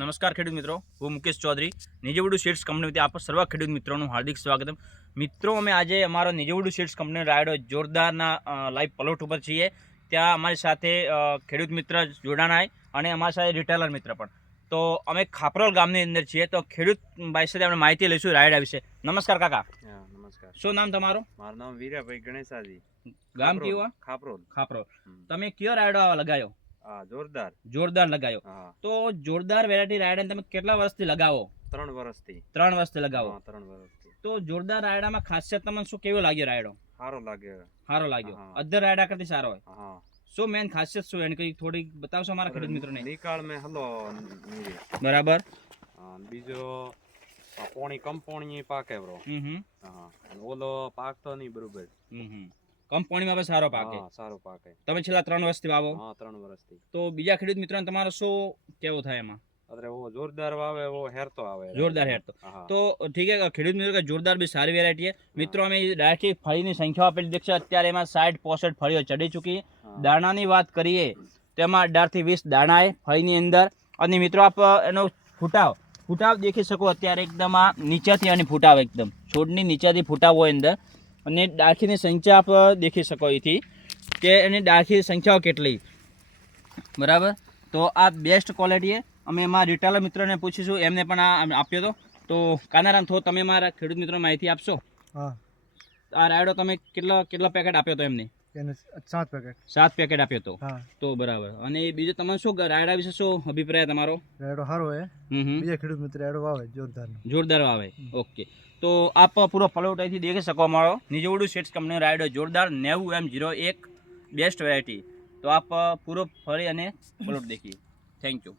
નમસ્કાર ખેડૂત મિત્રો, હું મુકેશ ચૌધરી નિજવડુ સીડ્સ કંપનીથી આપ સર્વ ખેડૂત મિત્રોનું હાર્દિક સ્વાગત. મિત્રો, અમે આજે અમારો નિજવડુ સીડ્સ કંપનીનો રાયડો જોરદારના લાઈવ પ્લોટ ઉપર છીએ. ત્યાં અમારી સાથે ખેડૂત મિત્ર જોડાણા અને અમારી સાથે રિટેલર મિત્ર પણ. તો અમે ખાપરોલ ગામની અંદર છીએ. તો ખેડૂત ભાઈ સાથે આપણે માહિતી લઈશું રાયડા વિશે. નમસ્કાર કાકા. નમસ્કાર. શું નામ તમારું? મારું નામ વીરાભાઈ ગણેશાજી. ગામ કયું? ખાપરોલ. ખાપરોલ. તમે કયો રાયડો લગાયો? જોરદાર લગાયો. તો જોરદાર વેરાયટી રાયડા તમે કેટલા વર્ષથી લગાવો? 3 વર્ષથી. 3 વર્ષથી લગાવો. 3 વર્ષથી. તો જોરદાર રાયડામાં ખાસિયત તમને શું કેવો લાગ્યો રાયડો? સારો લાગ્યો. અધર રાયડા કરતી સારો હોય. શું મેન ખાસિયત શું એની કઈ થોડી બતાવશો અમારા ખેડૂત મિત્રોને? નિકાળ મે હલો બરાબર. બીજો પોણી કંપોણી પાકે બ્રો. ઓલો પાકતો નહીં બરોબર. કંપનીમાં બસ સારો પાકે. સારો પાકે. તમે છેલ્લા 3 વર્ષથી વાવો? 3 વર્ષથી. તો બીજા ખેડૂત મિત્રોને તમારો શું કેવું થાય એમાં? અરે વો જોરદાર વાવે, વો હેરતો આવે. જોરદાર હેરતો. તો ઠીક है, ખેડૂત મિત્રો કે જોરદાર भी સારી વેરાયટી है. મિત્રો અમે ડાયરેક્ટ ફળીની સંખ્યા આપેલી દેખશો. અત્યારે એમાં 60-65 ફળીઓ ચડી ચૂકી. દાણાની વાત કરીએ તેમાં 18 થી 20 દાણા है ફળીની અંદર. અને મિત્રો આપ એનો ફૂટાવ દેખી શકો. અત્યારે એકદમ આ નીચેથી આની ફૂટાવ એકદમ છોડની નીચેથી ફૂટાવ હોય અંદર. અને ડાળખીની સંખ્યા આપ દેખી શકો અહીંથી કે એની ડાળખીની સંખ્યાઓ કેટલી. બરાબર. તો આ બેસ્ટ ક્વોલિટી છે. અમે એમાં રિટેલર મિત્રોને પૂછીશું, એમને પણ આ આપ્યો હતો. તો કાનારામ થો તમે મારા ખેડૂત મિત્રોને માહિતી આપશો. આ રાયડો તમે કેટલો પેકેટ આપ્યો હતો એમને? 7 પેકેટ આપ્યો હતો. તો બરાબર. અને બીજું તમે શું રાયડા વિશે શું અભિપ્રાય તમારો? રાયડો સારો હે. બીજા ખેડૂત મિત્ર રાયડો વાવે જોરદાર વાવે. ઓકે. તો આપ પૂરો પ્લોટ અહીંથી દેખી શકો. અમારો નિજવડુ સીડ્સ કંપનીનો રાયડો જોરદાર 90M01 બેસ્ટ વેરાયટી. તો આપ પૂરો ફરી અને પ્લોટ દેખીએ. Thank you.